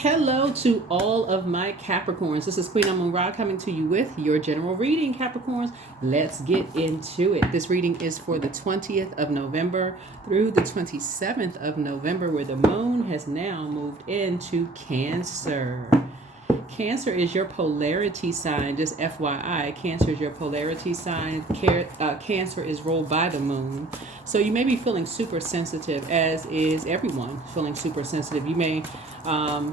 Hello to all of my Capricorns. This is Queen Amun Ra coming to you with your general reading, Capricorns. Let's get into it. This reading is for the 20th of November through the 27th of November, where the moon has now moved into Cancer. Cancer is your polarity sign, just FYI. Cancer is your polarity sign. Cancer is ruled by the moon. So you may be feeling super sensitive, as is everyone feeling super sensitive. You may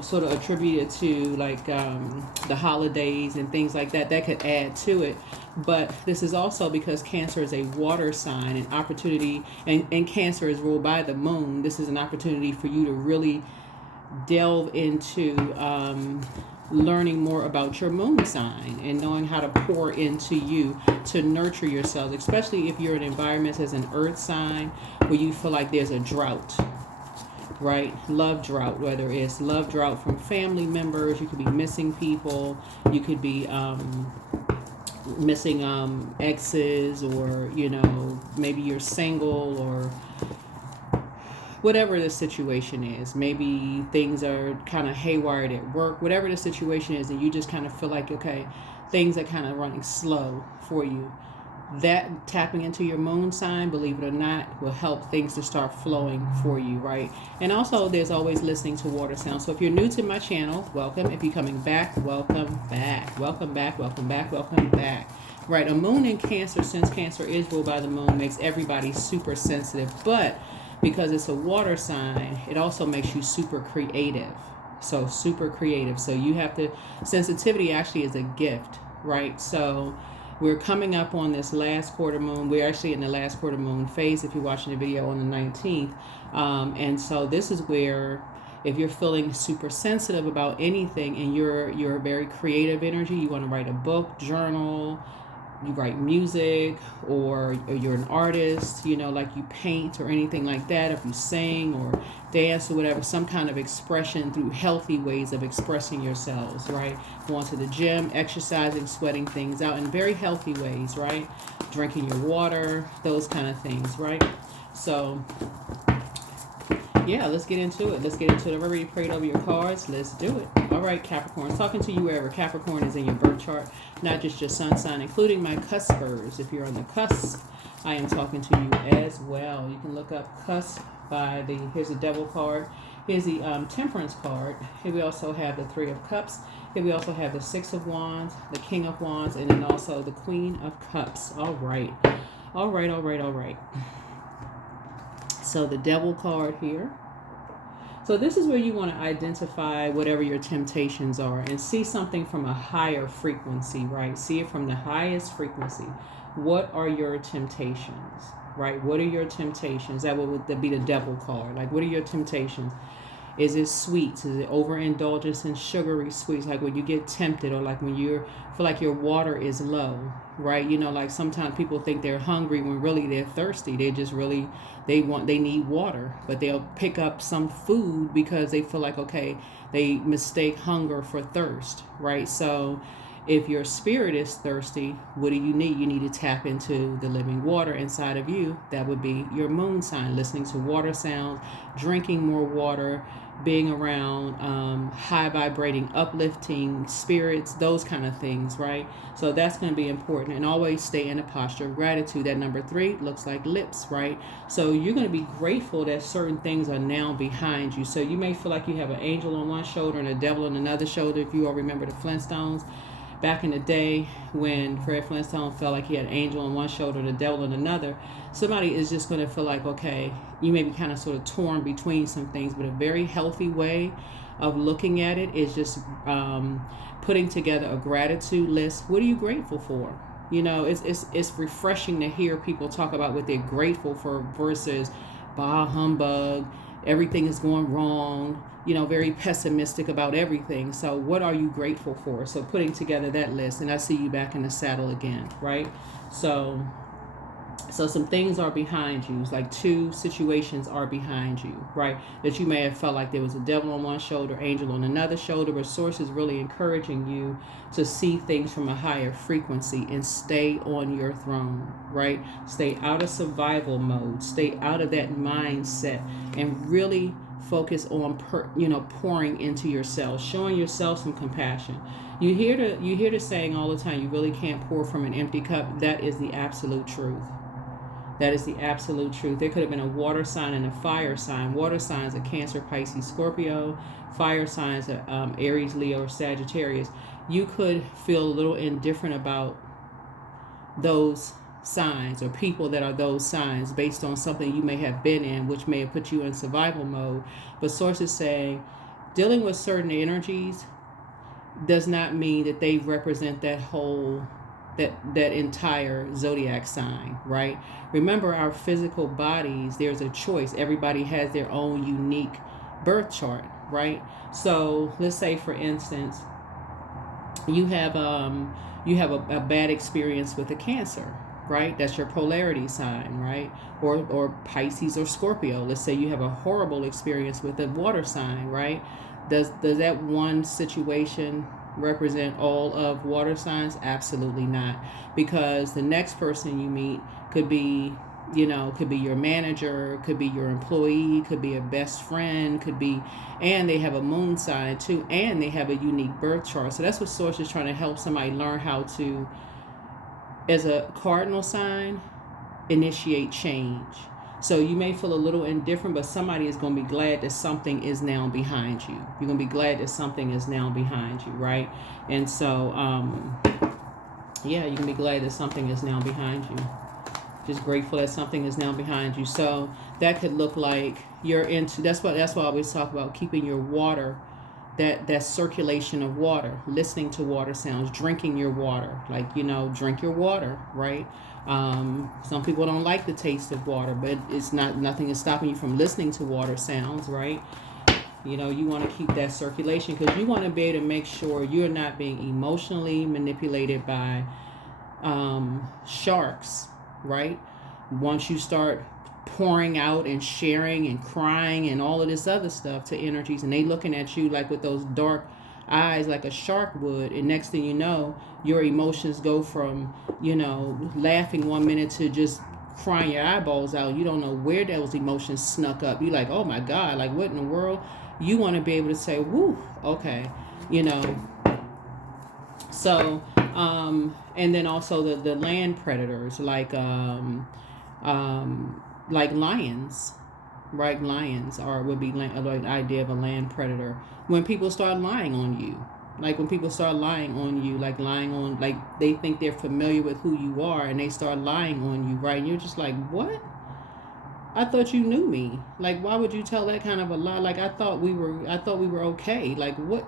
sort of attribute it to like the holidays and things like that. That could add to it. But this is also because Cancer is a water sign, an opportunity, and Cancer is ruled by the moon. This is an opportunity for you to really delve into learning more about your moon sign and knowing how to pour into you to nurture yourselves, especially if you're in environments as an earth sign where you feel like there's a drought, right? Love drought, whether it's love drought from family members, you could be missing people, you could be missing exes, or maybe you're single, or whatever the situation is. Maybe things are kind of haywired at work, whatever the situation is, and you just kind of feel like, okay, things are kind of running slow for you. That tapping into your moon sign, believe it or not, will help things to start flowing for you, right? And also, there's always listening to water sounds. So if you're new to my channel, welcome. If you're coming back, welcome back. Welcome back, welcome back, welcome back. Right, a moon in Cancer, since Cancer is ruled by the moon, makes everybody super sensitive, but because it's a water sign, it also makes you super creative. So super creative. So you have to, sensitivity actually is a gift, right? So we're coming up on this last quarter moon. We're actually in the last quarter moon phase if you're watching the video on the 19th. And so this is where, if you're feeling super sensitive about anything and you're a very creative energy, you want to write a book, journal, you write music, or you're an artist, like you paint or anything like that, if you sing or dance or whatever, some kind of expression through healthy ways of expressing yourselves, right? Going to the gym, exercising, sweating things out in very healthy ways, right? Drinking your water, those kind of things, right? So yeah, let's get into it. I've already prayed over your cards. Let's do it. All right, Capricorn. Talking to you wherever Capricorn is in your birth chart, not just your sun sign, including my cuspers. If you're on the cusp, I am talking to you as well. You can look up cusp by here's the Devil card. Here's the Temperance card. Here we also have the Three of Cups. Here we also have the Six of Wands, the King of Wands, and then also the Queen of Cups. All right. So the Devil card here. So this is where you want to identify whatever your temptations are and see something from a higher frequency, right? See it from the highest frequency. What are your temptations, right? What are your temptations? That would be the Devil card. Like, what are your temptations? Is it sweets? Is it overindulgence in sugary sweets? Like when you get tempted, or like when you feel like your water is low, right? Like sometimes people think they're hungry when really they're thirsty. They just really, they need water, but they'll pick up some food because they feel like, okay, they mistake hunger for thirst, right? So if your spirit is thirsty, what do you need? You need to tap into the living water inside of you. That would be your moon sign. Listening to water sounds, drinking more water, being around high vibrating, uplifting spirits, those kind of things, right? So that's going to be important. And always stay in a posture of gratitude. That number 3 looks like lips, right? So you're going to be grateful that certain things are now behind you. So you may feel like you have an angel on one shoulder and a devil on another shoulder. If you all remember the Flintstones, back in the day when Fred Flintstone felt like he had an angel on one shoulder and the devil on another, somebody is just going to feel like, okay, you may be kind of sort of torn between some things, but a very healthy way of looking at it is just putting together a gratitude list. What are you grateful for? It's refreshing to hear people talk about what they're grateful for versus bah humbug, everything is going wrong, very pessimistic about everything. So what are you grateful for? So putting together that list, and I see you back in the saddle again, right? So some things are behind you. It's like 2 situations are behind you, right? That you may have felt like there was a devil on one shoulder, angel on another shoulder, but source is really encouraging you to see things from a higher frequency and stay on your throne, right? Stay out of survival mode. Stay out of that mindset and really focus on pouring into yourself, showing yourself some compassion. You hear the saying all the time, you really can't pour from an empty cup. That is the absolute truth. That is the absolute truth. There could have been a water sign and a fire sign. Water signs are Cancer, Pisces, Scorpio. Fire signs are Aries, Leo, or Sagittarius. You could feel a little indifferent about those signs or people that are those signs based on something you may have been in, which may have put you in survival mode. But sources say dealing with certain energies does not mean that they represent that whole that entire zodiac sign, right? Remember, our physical bodies, there's a choice. Everybody has their own unique birth chart, right? So let's say, for instance, you have a bad experience with a Cancer, right? That's your polarity sign, right? Or Pisces or Scorpio. Let's say you have a horrible experience with a water sign, right? Does that one situation represent all of water signs? Absolutely not, because the next person you meet could be your manager, could be your employee, could be a best friend, and they have a moon sign too, and they have a unique birth chart. So that's what Source is trying to help somebody learn how to, as a cardinal sign, initiate change. So you may feel a little indifferent, but somebody is going to be glad that something is now behind you. You're going to be glad that something is now behind you, right? And so, you can be glad that something is now behind you. Just grateful that something is now behind you. So that could look like you're into, that's why I always talk about keeping your water, that circulation of water, listening to water sounds, drinking your water, drink your water, right? Some people don't like the taste of water, but nothing is stopping you from listening to water sounds, right? You want to keep that circulation, because you want to be able to make sure you're not being emotionally manipulated by sharks, right? Once you start pouring out and sharing and crying and all of this other stuff to energies, and they looking at you like with those dark eyes like a shark would, and next thing you know, your emotions go from laughing one minute to just crying your eyeballs out. You don't know where those emotions snuck up. You're like, oh my God, like what in the world? You want to be able to say, woo, okay, so and then also the land predators like lions, right? Lions would be like an idea of a land predator. When people start lying on you, like lying on, like they think they're familiar with who you are, and they start lying on you, right? And you're just like, what? I thought you knew me. Like, why would you tell that kind of a lie? Like, I thought we were okay. Like, what?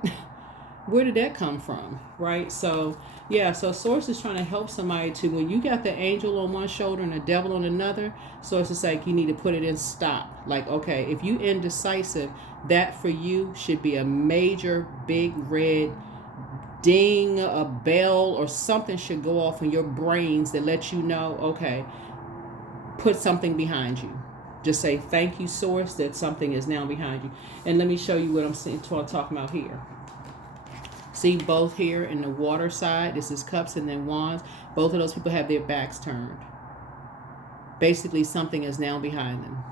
Where did that come from, right? So Source is trying to help somebody to, when you got the angel on one shoulder and the devil on another, Source is like, you need to put it in stop. Like, okay, if you indecisive, that for you should be a major big red ding, a bell or something should go off in your brains that let you know, okay, put something behind you. Just say, thank you, Source, that something is now behind you. And let me show you what I'm talking about here. See, both here in the water side, this is cups and then wands. Both of those people have their backs turned. Basically, something is now behind them.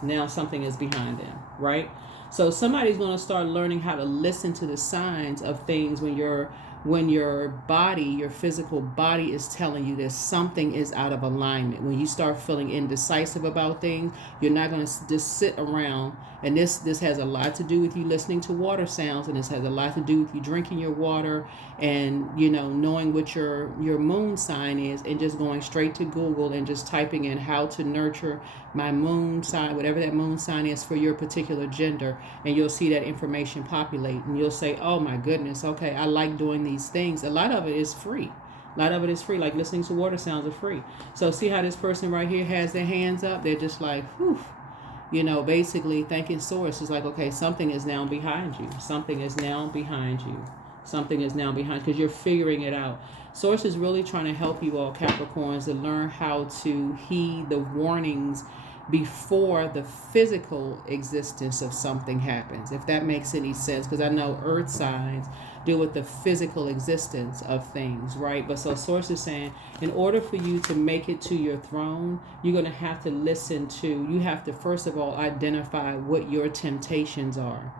Now something is behind them, right? So somebody's going to start learning how to listen to the signs of things when your body, your physical body is telling you that something is out of alignment. When you start feeling indecisive about things, you're not going to just sit around. And this has a lot to do with you listening to water sounds, and this has a lot to do with you drinking your water and, knowing what your moon sign is, and just going straight to Google and just typing in how to nurture my moon sign, whatever that moon sign is for your particular gender, and you'll see that information populate, and you'll say, oh my goodness, okay, I like doing these things. A lot of it is free. Like listening to water sounds are free. So see how this person right here has their hands up? They're just like, whew. Basically thanking Source is like, okay, something is now behind you. Something is now behind you. Something is now behind, because you're figuring it out. Source is really trying to help you all, Capricorns, to learn how to heed the warnings before the physical existence of something happens, if that makes any sense. Because I know earth signs, deal with the physical existence of things, right? But so Source is saying, in order for you to make it to your throne, you're going to have to listen to, you have to first of all identify what your temptations are.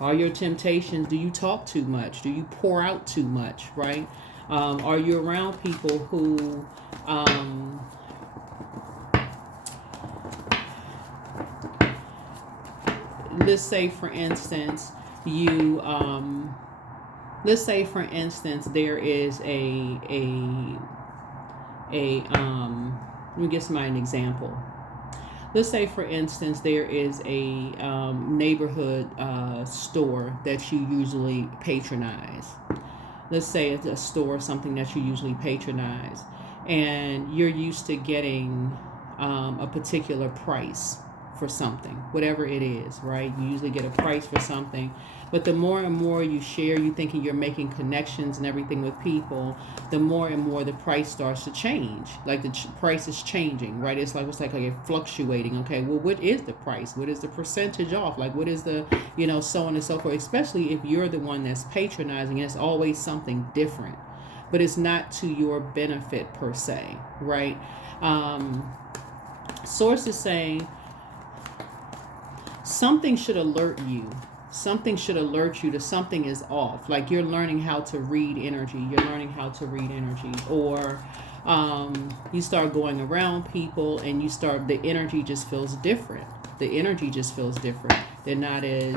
Are your temptations, do you talk too much? Do you pour out too much, right? Are you around people who let's say for instance there is let me give somebody an example. Let's say, for instance, there is a neighborhood store that you usually patronize. Let's say it's a store, something that you usually patronize, and you're used to getting a particular price for something, whatever it is, right? You usually get a price for something, but the more and more you share, you thinking you're making connections and everything with people, the more and more the price starts to change. Like the price is changing, right? It's like a fluctuating. Okay, well, what is the price? What is the percentage off? Like, what is the, so on and so forth. Especially if you're the one that's patronizing, it's always something different, but it's not to your benefit per se, right? Source is saying, something should alert you. Something should alert you that something is off. Like you're learning how to read energy. You're learning how to read energy. Or you start going around people and the energy just feels different. The energy just feels different. They're not as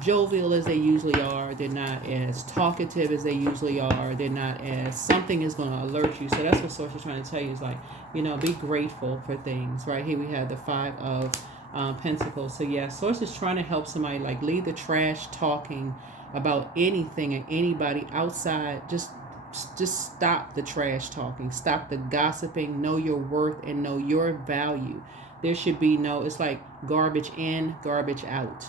jovial as they usually are. They're not as talkative as they usually are. They're not as, something is going to alert you. So that's what Source is trying to tell you is like, be grateful for things. Right here we have the 5 of Pentacles. So yeah, Source is trying to help somebody, like, leave the trash talking about anything and anybody outside. Just stop the trash talking. Stop the gossiping. Know your worth and know your value. There should be no, it's like garbage in, garbage out,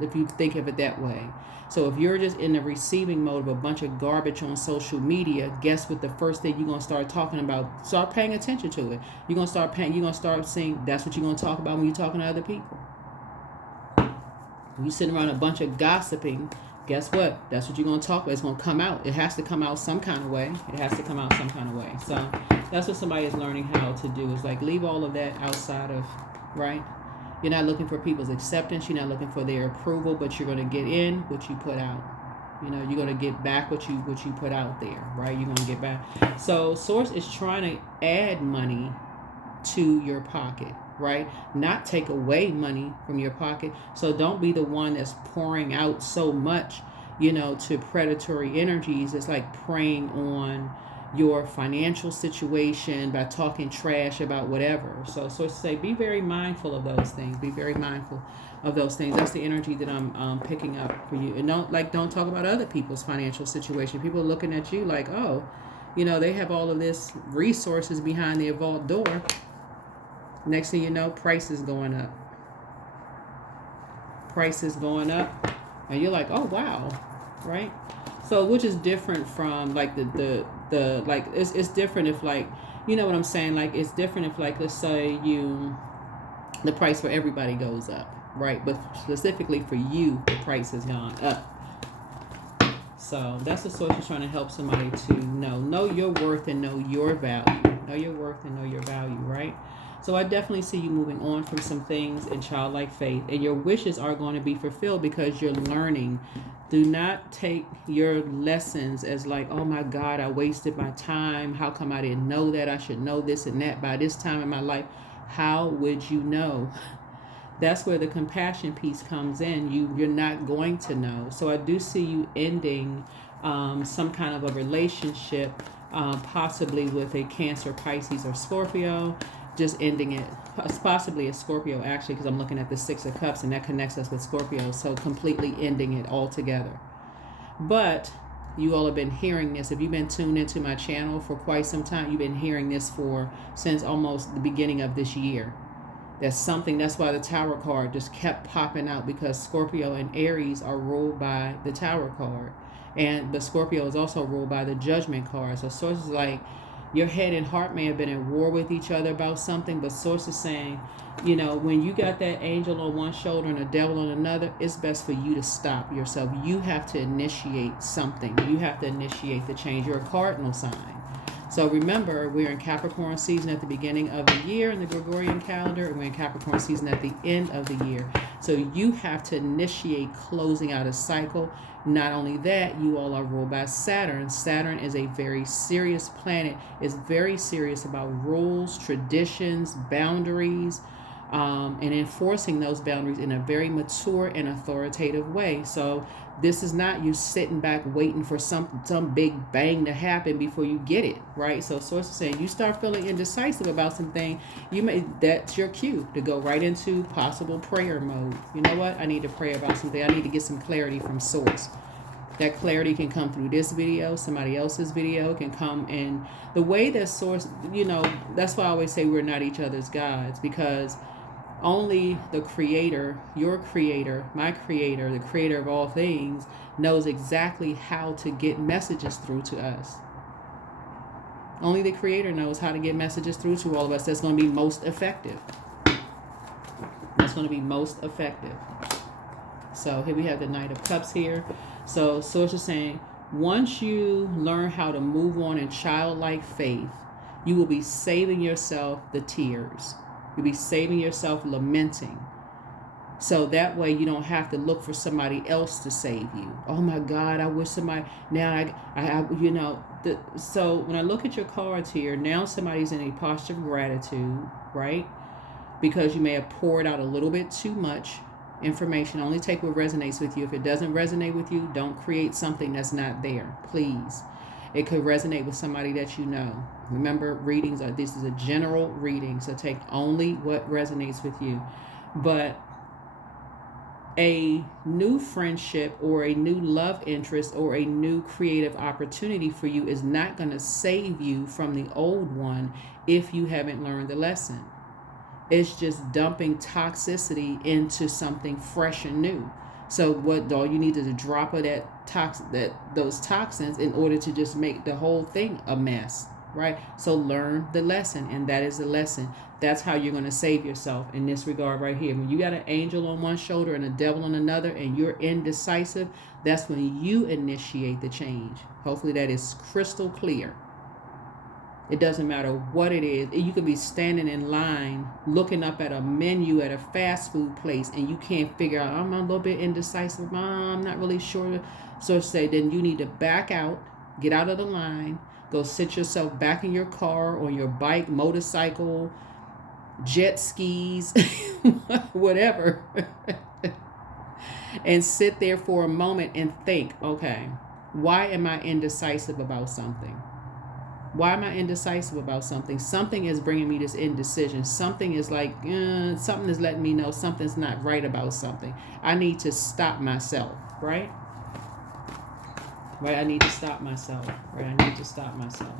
if you think of it that way. So if you're just in the receiving mode of a bunch of garbage on social media, guess what the first thing you're going to start talking about? Start paying attention to it. You're going to start seeing that's what you're going to talk about when you're talking to other people. When you're sitting around a bunch of gossiping, guess what? That's what you're going to talk about. It's going to come out. It has to come out some kind of way. It has to come out some kind of way. So that's what somebody is learning how to do, is like leave all of that outside of, right? You're not looking for people's acceptance. You're not looking for their approval, but you're going to get in what you put out. You're going to get back what you put out there, right? You're going to get back. So Source is trying to add money to your pocket, right? Not take away money from your pocket. So don't be the one that's pouring out so much, to predatory energies. It's like preying on your financial situation by talking trash about whatever. So say, be very mindful of those things. Be very mindful of those things. That's the energy that I'm picking up for you. And don't talk about other people's financial situation. People are looking at you like, oh, they have all of this resources behind their vault door. Next thing you know, price is going up. Price is going up. And you're like, oh, wow. Right? So, which is different from like the like, it's different if, like, you know what I'm saying? Like, it's different if, like, let's say the price for everybody goes up, right? But specifically for you, the price has gone up. So that's the Source is trying to help somebody to know your worth and know your value. Know your worth and know your value, right? So I definitely see you moving on from some things in childlike faith, and your wishes are going to be fulfilled because you're learning. Do not take your lessons as like, oh my God, I wasted my time. How come I didn't know that? I should know this and that by this time in my life. How would you know? That's where the compassion piece comes in. You're not going to know. So I do see you ending some kind of a relationship, possibly with a Cancer, Pisces, or Scorpio. Just ending it, possibly a Scorpio, actually, because I'm looking at the 6 of Cups, and that connects us with Scorpio. So completely ending it altogether. But you all have been hearing this. If you've been tuned into my channel for quite some time, you've been hearing this since almost the beginning of this year. That's why the Tower card just kept popping out, because Scorpio and Aries are ruled by the Tower card. But Scorpio is also ruled by the Judgment card. So Source is like, Your head and heart may have been at war with each other about something, but source is saying, you know, when you got that angel on one shoulder and a devil on another, it's best for you to stop yourself. You have to initiate something. You have to initiate the change. You're a cardinal sign. So remember, we're in Capricorn season at the beginning of the year in the Gregorian calendar, and we're in Capricorn season at the end of the year. So you have to initiate closing out a cycle. Not only that, you all are ruled by Saturn. Saturn is a very serious planet. It's very serious about rules, traditions, boundaries, and enforcing those boundaries in a very mature and authoritative way. So this is not you sitting back waiting for some big bang to happen before you get it, right? So source is saying you start feeling indecisive about something, that's your cue to go right into possible prayer mode. You know what? I need to pray about something. I need to get some clarity from source. That clarity can come through this video, somebody else's video, can come in the way that source, you know, that's why I always say we're not each other's gods, because only the creator, your creator, my creator, the creator of all things, knows exactly how to get messages through to us. Only the creator knows how to get messages through to all of us. That's going to be most effective. That's going to be most effective. So here we have the Knight of Cups here. So source is saying, once you learn how to move on in childlike faith, you will be saving yourself the tears. You'll be saving yourself lamenting. So that way you don't have to look for somebody else to save you. Oh my God, I wish somebody, now so when I look at your cards here, now somebody's in a posture of gratitude, right? Because you may have poured out a little bit too much information. Only take what resonates with you. If it doesn't resonate with you, don't create something that's not there, please. It could resonate with somebody that you know. Remember, this is a general reading, so take only what resonates with you. But a new friendship or a new love interest or a new creative opportunity for you is not going to save you from the old one if you haven't learned the lesson. It's just dumping toxicity into something fresh and new. So all you need is a drop of those toxins in order to just make the whole thing a mess, right? So learn the lesson, and that is the lesson. That's how you're going to save yourself in this regard right here. When you got an angel on one shoulder and a devil on another, and you're indecisive, that's when you initiate the change. Hopefully that is crystal clear. It doesn't matter what it is. You could be standing in line looking up at a menu at a fast food place and you can't figure out, I'm a little bit indecisive, I'm not really sure. So say then you need to back out, get out of the line, go sit yourself back in your car or your bike, motorcycle, jet skis, whatever, and sit there for a moment and think, okay, why am I indecisive about something? Why am I indecisive about something? Something is bringing me this indecision. Something is like, something is letting me know something's not right about something. I need to stop myself, right? Right, I need to stop myself, right? I need to stop myself.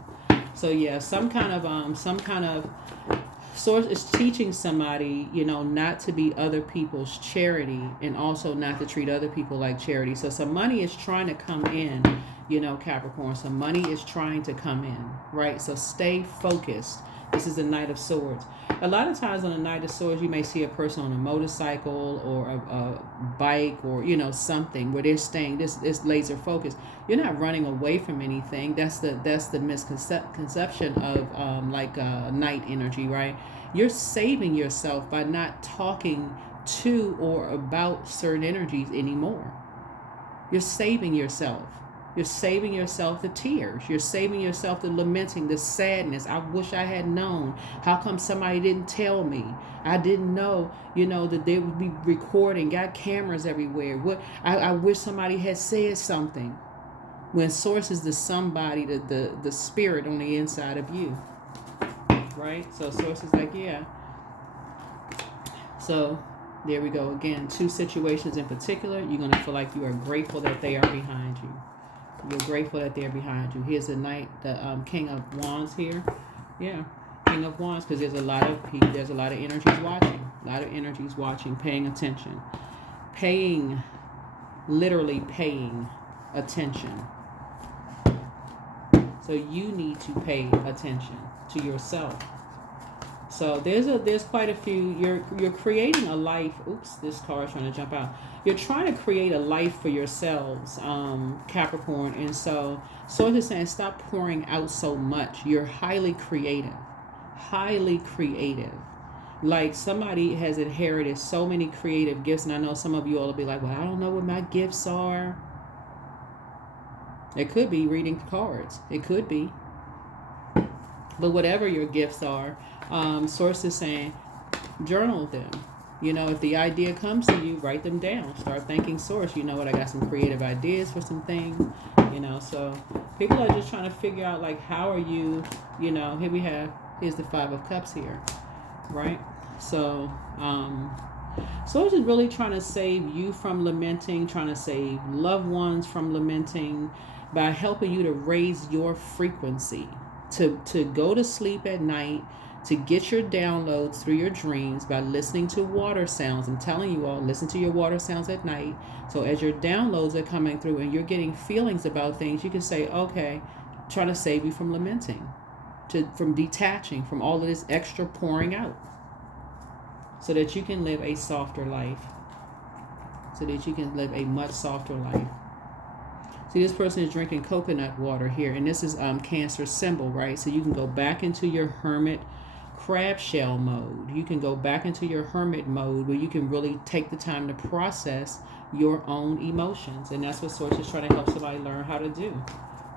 So yeah, some kind of source is teaching somebody, not to be other people's charity and also not to treat other people like charity. So some money is trying to come in, Capricorn. Some money is trying to come in, right? So stay focused. This is the Knight of Swords. A lot of times on the Knight of Swords, you may see a person on a motorcycle or a bike or, something where they're staying this laser focused. You're not running away from anything. That's the misconception of night energy, right? You're saving yourself by not talking to or about certain energies anymore. You're saving yourself. You're saving yourself the tears. You're saving yourself the lamenting, the sadness. I wish I had known. How come somebody didn't tell me? I didn't know, that they would be recording, got cameras everywhere. I wish somebody had said something. When source is the somebody, the spirit on the inside of you. Right? So source is like, yeah. So there we go. Again, two situations in particular. You're going to feel like you are grateful that they are behind you. You're grateful that they're behind you. Here's the Knight, the King of Wands here. Yeah, King of Wands, because there's a lot of people, there's a lot of energies watching. A lot of energies watching, paying attention. Literally paying attention. So you need to pay attention to yourself. So there's quite a few. You're creating a life. Oops, this car is trying to jump out. You're trying to create a life for yourselves, Capricorn. And so Source is saying stop pouring out so much. You're highly creative. Highly creative. Like somebody has inherited so many creative gifts, and I know some of you all will be like, well, I don't know what my gifts are. It could be reading cards. It could be. But whatever your gifts are, Source is saying, journal them. You know, if the idea comes to you, write them down. Start thanking Source. You know what? I got some creative ideas for some things. You know, so people are just trying to figure out, like, how are you, you know, here's the Five of Cups here, right? So, Source is really trying to save you from lamenting, trying to save loved ones from lamenting by helping you to raise your frequency, to go to sleep at night, to get your downloads through your dreams by listening to water sounds. I'm telling you all, listen to your water sounds at night. So as your downloads are coming through and you're getting feelings about things, you can say, okay, trying to save you from lamenting, from detaching from all of this extra pouring out, so that you can live a softer life, so that you can live a much softer life. See, this person is drinking coconut water here, and this is Cancer symbol, right? So you can go back into your hermit crab shell mode. You can go back into your hermit mode where you can really take the time to process your own emotions. And that's what Source is trying to help somebody learn how to do.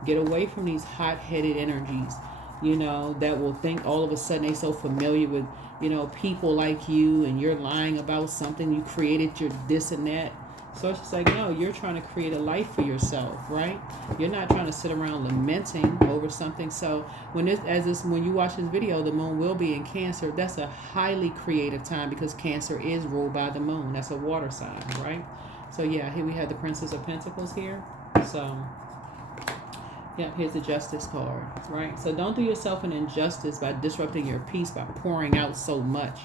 Get away from these hot-headed energies, you know, that will think all of a sudden they're so familiar with, you know, people like you, and you're lying about something. You created your this and that. So it's just like, no, you're trying to create a life for yourself, right? You're not trying to sit around lamenting over something. So when you watch this video, the moon will be in Cancer. That's a highly creative time because Cancer is ruled by the moon. That's a water sign, right? So yeah, here we have the Princess of Pentacles here. So yeah, here's the Justice card, right? So don't do yourself an injustice by disrupting your peace by pouring out so much.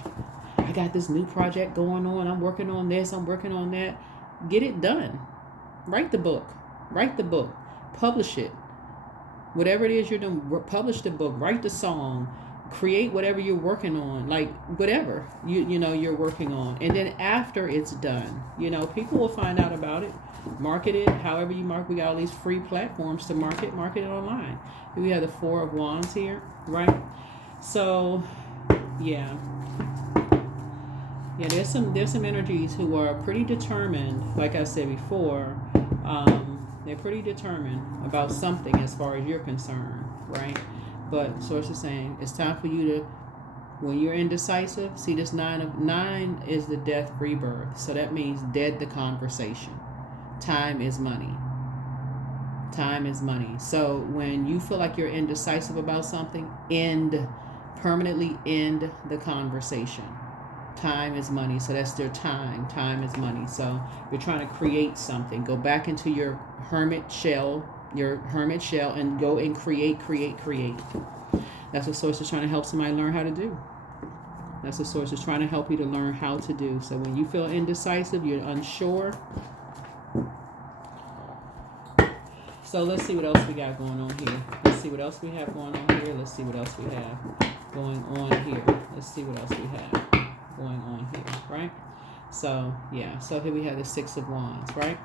I got this new project going on. I'm working on this. I'm working on that. Get it done. Write the book. Write the book. Publish it. Whatever it is you're doing, publish the book. Write the song. Create whatever you're working on. Like whatever you know you're working on. And then after it's done, you know, people will find out about it. Market it however you market. We got all these free platforms to market it online. We have the Four of Wands here, right? So yeah, there's some energies who are pretty determined. Like I said before, they're pretty determined about something as far as you're concerned, right? But Source is saying it's time for you to, when you're indecisive, see this nine is the death rebirth. So that means dead the conversation. Time is money. Time is money. So when you feel like you're indecisive about something, permanently end the conversation. Time is money. So that's their time. Time is money. So you're trying to create something. Go back into your hermit shell, and go and create. That's what Source is trying to help somebody learn how to do. That's what Source is trying to help you to learn how to do. So when you feel indecisive, you're unsure. So let's see what else we got going on here. Let's see what else we have going on here. Let's see what else we have going on here. Let's see what else we have going on here, right? So yeah, so here we have the Six of Wands, right?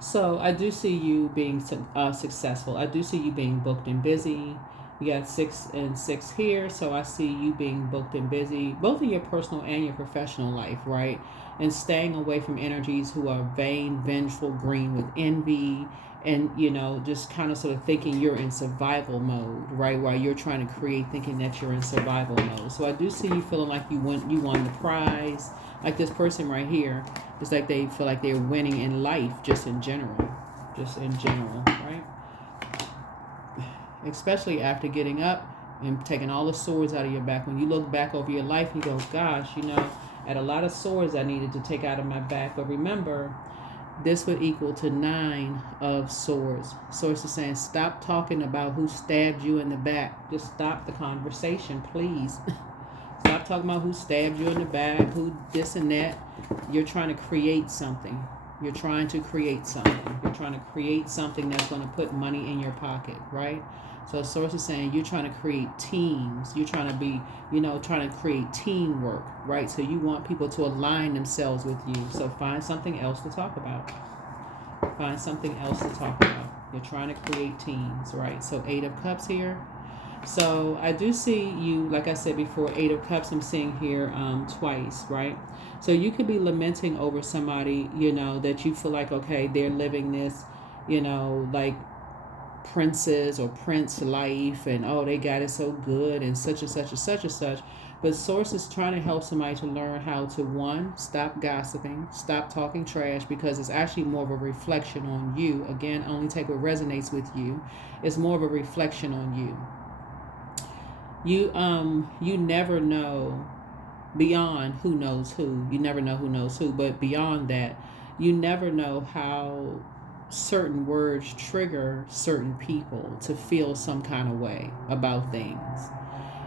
So I do see you being successful. I do see you being booked and busy. We got 6 and 6 here, so I see you being booked and busy, both in your personal and your professional life, right? And staying away from energies who are vain, vengeful, green with envy, and, you know, just kind of sort of thinking you're in survival mode, right? While you're trying to create, thinking that you're in survival mode. So I do see you feeling like you won the prize. Like this person right here, it's like they feel like they're winning in life, just in general, right? Especially after getting up and taking all the swords out of your back. When you look back over your life, you go, gosh, you know, I had a lot of swords I needed to take out of my back. But remember, this would equal to 9 of swords. Source is saying, stop talking about who stabbed you in the back. Just stop the conversation, please. Stop talking about who stabbed you in the back, who this and that. You're trying to create something. You're trying to create something. You're trying to create something that's going to put money in your pocket, right? So Source is saying you're trying to create teams. You're trying to be, trying to create teamwork, right? So you want people to align themselves with you. So find something else to talk about. Find something else to talk about. You're trying to create teams, right? So 8 of Cups here. So I do see you, like I said before, 8 of Cups I'm seeing here twice, right? So you could be lamenting over somebody, that you feel like, okay, they're living this, like princess or prince life, and oh, they got it so good and such and such and such and such. But Source is trying to help somebody to learn how to, one, stop gossiping, stop talking trash, because it's actually more of a reflection on you. Again, only take what resonates with you. It's more of a reflection on you. You never know beyond who knows who. You never know who knows who, but beyond that, you never know how certain words trigger certain people to feel some kind of way about things.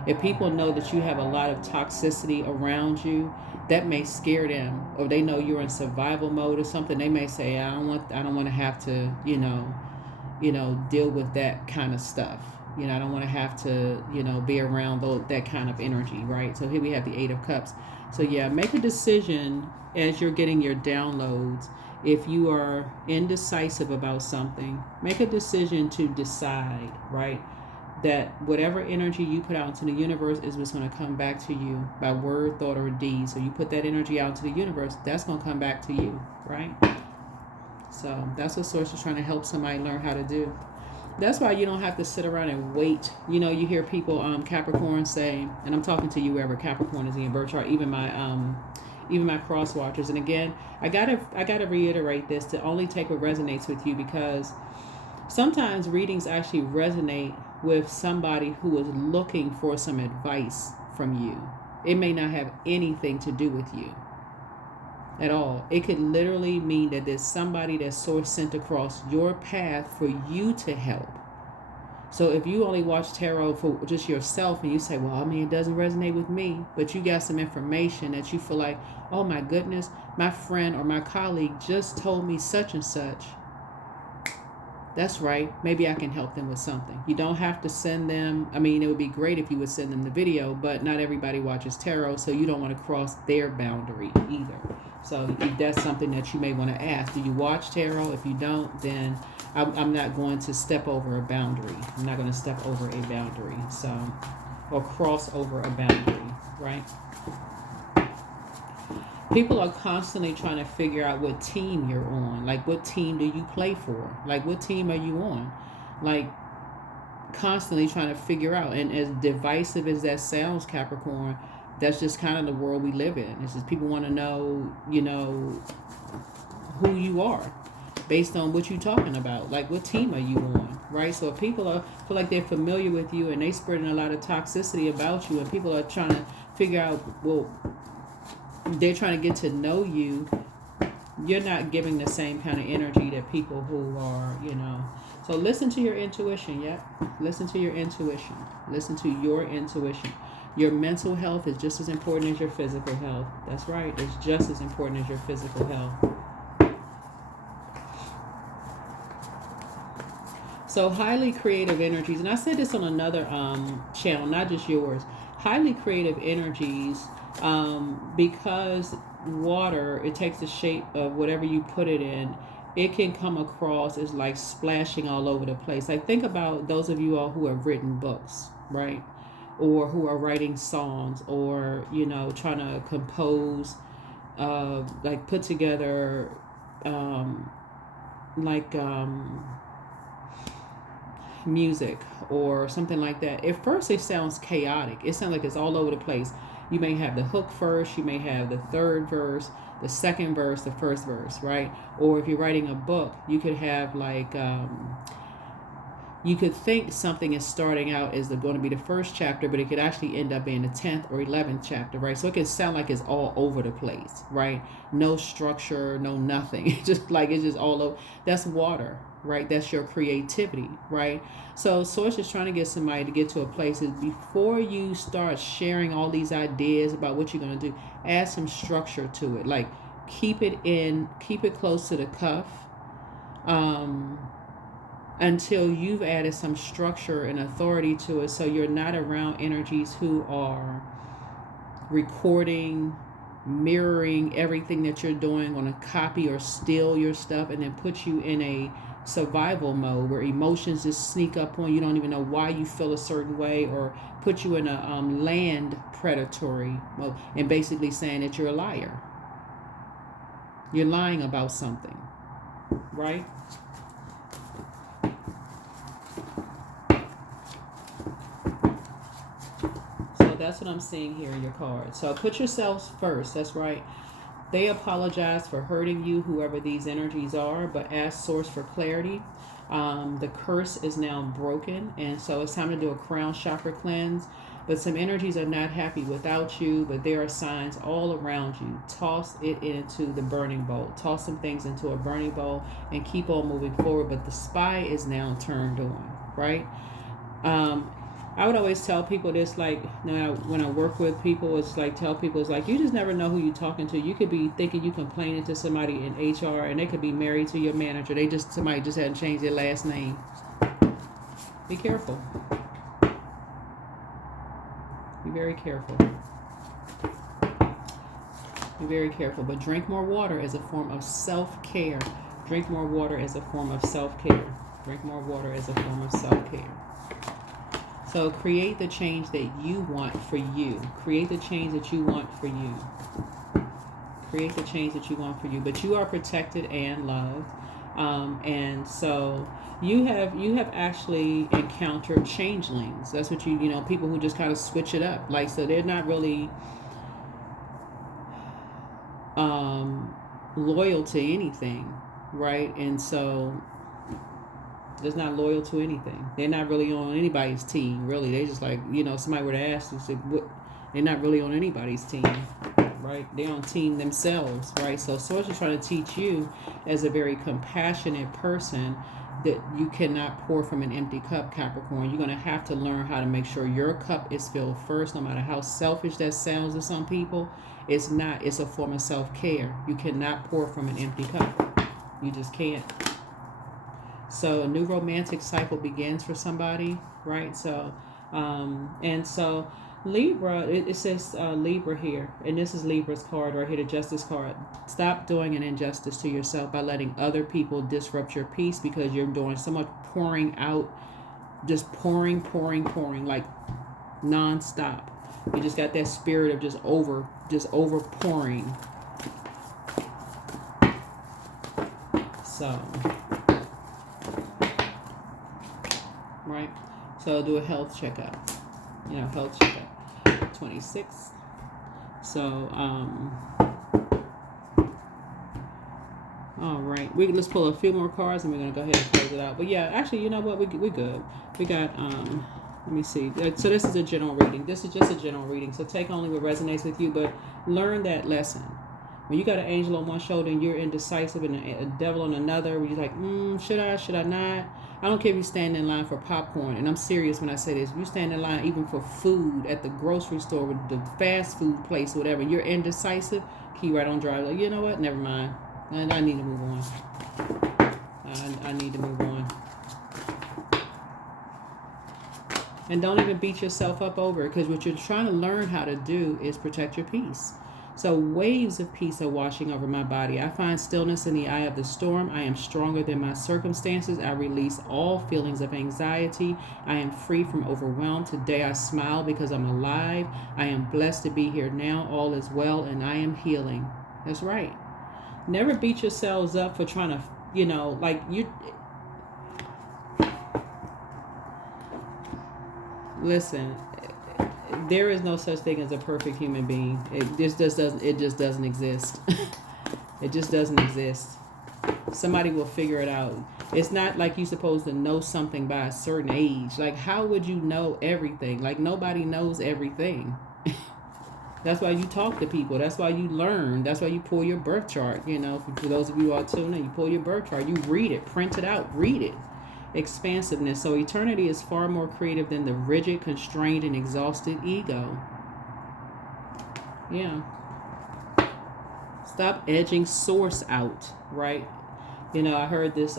If people know that you have a lot of toxicity around you, that may scare them, or they know you're in survival mode or something. They may say, I don't want to have to, deal with that kind of stuff. I don't want to have to, be around that kind of energy, right? So here we have the 8 of Cups. So yeah, make a decision as you're getting your downloads. If you are indecisive about something, make a decision to decide, right? That whatever energy you put out into the universe is what's going to come back to you by word, thought, or deed. So you put that energy out into the universe, that's going to come back to you, right? So that's what Source is trying to help somebody learn how to do. That's why you don't have to sit around and wait. You hear people, Capricorn say, and I'm talking to you wherever Capricorn is in your birth chart, even my cross watchers. And again, I gotta reiterate this, to only take what resonates with you, because sometimes readings actually resonate with somebody who is looking for some advice from you. It may not have anything to do with you at all. It could literally mean that there's somebody that Source sent across your path for you to help. So if you only watch tarot for just yourself and you say, well, it doesn't resonate with me, but you got some information that you feel like, oh my goodness, my friend or my colleague just told me such and such. That's right. Maybe I can help them with something. You don't have to send them. It would be great if you would send them the video, but not everybody watches tarot, so you don't want to cross their boundary either. So that's something that you may want to ask. Do you watch tarot? If you don't, then I'm not going to step over a boundary. I'm not going to step over a boundary. So, or cross over a boundary, right? People are constantly trying to figure out what team you're on. Like, what team do you play for? Like, what team are you on? Like, constantly trying to figure out. And as divisive as that sounds, Capricorn, that's just kind of the world we live in. It's just people want to know, who you are based on what you're talking about. Like, what team are you on, right? So if people feel like they're familiar with you and they spreading a lot of toxicity about you, and people are trying to figure out, well, they're trying to get to know you, you're not giving the same kind of energy that people who are, So listen to your intuition, Listen to your intuition. Listen to your intuition. Your mental health is just as important as your physical health. That's right. It's just as important as your physical health. So highly creative energies, and I said this on another channel, not just yours. Highly creative energies, because water, it takes the shape of whatever you put it in. It can come across as like splashing all over the place. Like, think about those of you all who have written books, right? Or who are writing songs, or, trying to compose, like put together, music or something like that. At first it sounds chaotic. It sounds like it's all over the place. You may have the hook first, you may have the third verse, the second verse, the first verse, right? Or if you're writing a book, you could have like, you could think something is starting out as going to be the first chapter, but it could actually end up being the 10th or 11th chapter, right? So it can sound like it's all over the place, right? No structure, no nothing. It's just like, it's just all over. That's water, right? That's your creativity, right? So Source is trying to get somebody to get to a place is before you start sharing all these ideas about what you're going to do, add some structure to it. Like, keep it close to the cuff, until you've added some structure and authority to it, so you're not around energies who are recording, mirroring everything that you're doing, on a copy or steal your stuff, and then put you in a survival mode where emotions just sneak up on you. Don't even know why you feel a certain way, or put you in a land predatory mode, and basically saying that you're a liar. You're lying about something, right? So that's what I'm seeing here in your cards. So put yourselves first. That's right. They apologize for hurting you, whoever these energies are, but ask Source for clarity. The curse is now broken, and so it's time to do a crown chakra cleanse. But some energies are not happy without you, but there are signs all around you. Toss it into the burning bowl. Toss some things into a burning bowl and keep on moving forward. But the spy is now turned on, right? I would always tell people this, like, now when I work with people, it's like, tell people, it's like, you just never know who you're talking to. You could be thinking you complaining to somebody in HR, and they could be married to your manager. Somebody just hadn't changed their last name. Be careful. Be very careful. Be very careful. But drink more water as a form of self-care. Drink more water as a form of self-care. Drink more water as a form of self-care. So create the change that you want for you. Create the change that you want for you. Create the change that you want for you. But you are protected and loved. And so you have actually encountered changelings. That's what people who just kind of switch it up. Like, so they're not really loyal to anything, right? And so they're not loyal to anything. They're not really on anybody's team, really. They just like, somebody were to ask you, they're not really on anybody's team, right? They're on team themselves, right? So Source is trying to teach you, as a very compassionate person, that you cannot pour from an empty cup, Capricorn. You're going to have to learn how to make sure your cup is filled first, no matter how selfish that sounds to some people. It's not. It's a form of self-care. You cannot pour from an empty cup. You just can't. So a new romantic cycle begins for somebody, right? So, and so Libra, it says Libra here, and this is Libra's card right here, the Justice card. Stop doing an injustice to yourself by letting other people disrupt your peace, because you're doing so much pouring out, just pouring, like non-stop. You just got that spirit of just over pouring. So, right? So do a health checkup. Health checkup. 26. So, all right. Let's pull a few more cards, and we're gonna go ahead and close it out. But yeah, actually, you know what? We're good. We got let me see. So this is a general reading. This is just a general reading. So take only what resonates with you, but learn that lesson. When you got an angel on one shoulder and you're indecisive, and a devil on another, where you're like, should I not? I don't care if you stand in line for popcorn, and I'm serious when I say this. If you stand in line even for food at the grocery store, with the fast food place, or whatever, you're indecisive, keep right on driving. Like, you know what? Never mind. I need to move on. I need to move on. And don't even beat yourself up over it, because what you're trying to learn how to do is protect your peace. So waves of peace are washing over my body. I find stillness in the eye of the storm. I am stronger than my circumstances. I release all feelings of anxiety. I am free from overwhelm. Today I smile because I'm alive. I am blessed to be here now. All is well, and I am healing. That's right. Never beat yourselves up for trying to, listen. There is no such thing as a perfect human being. It just doesn't exist. It just doesn't exist. Somebody will figure it out. It's not like you're supposed to know something by a certain age. Like, how would you know everything? Like, nobody knows everything. That's why you talk to people. That's why you learn. That's why you pull your birth chart. For those of you who are tuning, you pull your birth chart. You read it, print it out, read it. Expansiveness. So eternity is far more creative than the rigid, constrained, and exhausted ego. Yeah. Stop edging source out, right? You know, I heard this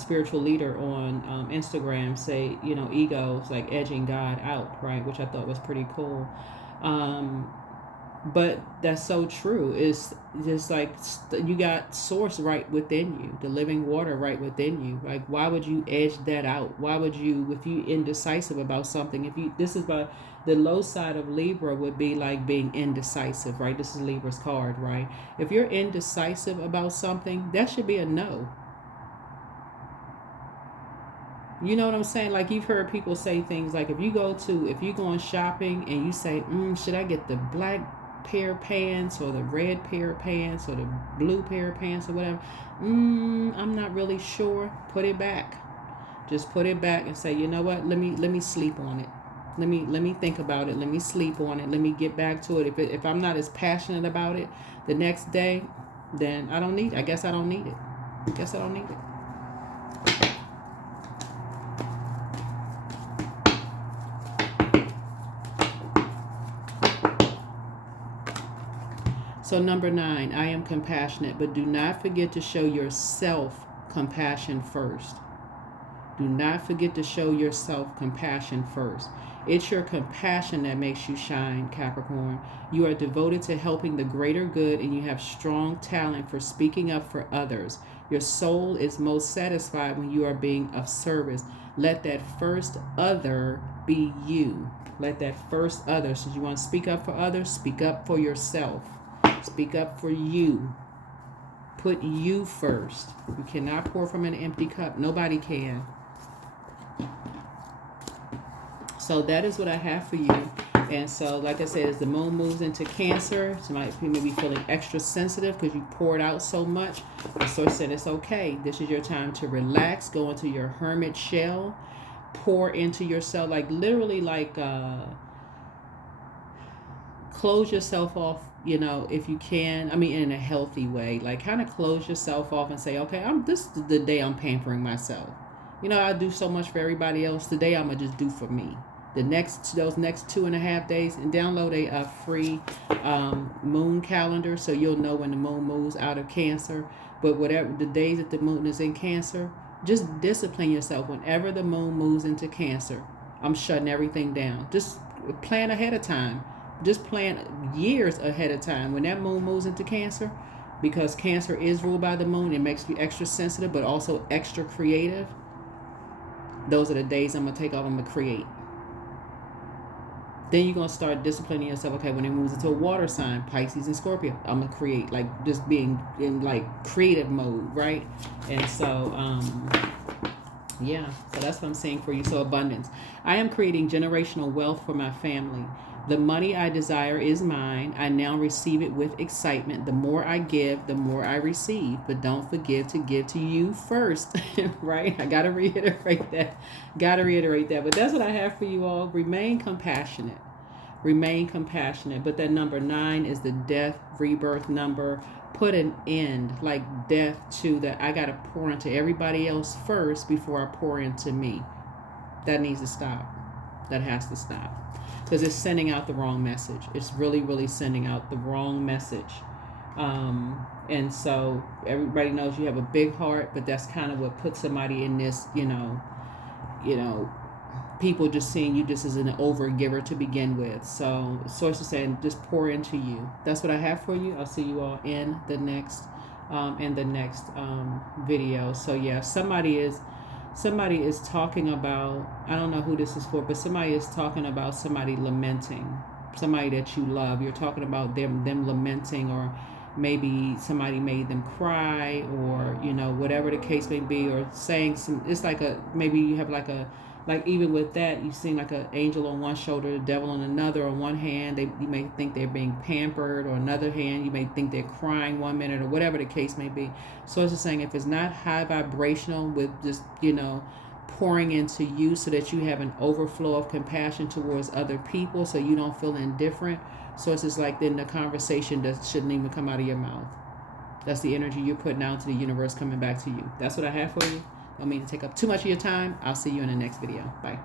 spiritual leader on Instagram say, you know, ego is like edging God out, right? Which I thought was pretty cool. But that's so true. It's just like you got source right within you, the living water right within you. Like, why would you edge that out? Why would you, if you indecisive about something, if you, this is about the low side of Libra would be like being indecisive, right? This is Libra's card, right? If you're indecisive about something, that should be a no. You know what I'm saying? Like, you've heard people say things like, if you going shopping and you say, should I get the black pair of pants or the red pair of pants or the blue pair of pants or whatever? I'm not really sure. Put it back. Just put it back and say, you know what? Let me sleep on it. Let me think about it. Let me sleep on it. Let me get back to it. If I'm not as passionate about it the next day, then I don't need it. I guess I don't need it. So number 9, I am compassionate, but do not forget to show yourself compassion first. Do not forget to show yourself compassion first. It's your compassion that makes you shine, Capricorn. You are devoted to helping the greater good, and you have strong talent for speaking up for others. Your soul is most satisfied when you are being of service. Let that first other be you. Let that first other. So you want to speak up for others, speak up for yourself. Speak up for you. Put you first. You cannot pour from an empty cup. Nobody can. So that is what I have for you. And so, like I said, as the moon moves into Cancer, somebody may be feeling extra sensitive because you poured out so much. The source said it's okay. This is your time to relax, go into your hermit shell, pour into yourself, like literally like close yourself off, you know, if you can. I mean, in a healthy way, like kind of close yourself off and say, okay, this is the day I'm pampering myself. You know, I do so much for everybody else. Today I'm gonna just do for me. Those next 2.5 days, and download a free moon calendar so you'll know when the moon moves out of Cancer. But whatever the days that the moon is in Cancer, just discipline yourself. Whenever the moon moves into Cancer, I'm shutting everything down. Just plan ahead of time. Just plan years ahead of time. When that moon moves into Cancer, because Cancer is ruled by the moon, it makes you extra sensitive but also extra creative. Those are the days I'm going to take off. I'm going to create. Then you're going to start disciplining yourself. Okay, when it moves into a water sign, Pisces and Scorpio, I'm going to create, like just being in like creative mode, right? And so, yeah, so that's what I'm saying for you. So abundance. I am creating generational wealth for my family. The money I desire is mine. I now receive it with excitement. The more I give, the more I receive. But don't forget to give to you first, right? I got to reiterate that. But that's what I have for you all. Remain compassionate. But that number 9 is the death, rebirth number. Put an end, like death, to that. I got to pour into everybody else first before I pour into me. That needs to stop. That has to stop. Because it's sending out the wrong message. It's really, really sending out the wrong message. And so everybody knows you have a big heart, but that's kind of what puts somebody in this, you know, people just seeing you just as an over-giver to begin with. So source is saying just pour into you. That's what I have for you. I'll see you all in the next video. So yeah, somebody is talking about, I don't know who this is for, but somebody is talking about somebody lamenting, somebody that you love. You're talking about them lamenting, or maybe somebody made them cry, or, you know, whatever the case may be, or saying some, it's like maybe you have like even with that, you seem like an angel on one shoulder, the devil on another. On one hand, you may think they're being pampered, or another hand, you may think they're crying one minute, or whatever the case may be. So it's just saying, if it's not high vibrational with just, you know, pouring into you so that you have an overflow of compassion towards other people so you don't feel indifferent. So it's just like, then the conversation that shouldn't even come out of your mouth. That's the energy you're putting out to the universe coming back to you. That's what I have for you. Don't mean to take up too much of your time. I'll see you in the next video. Bye.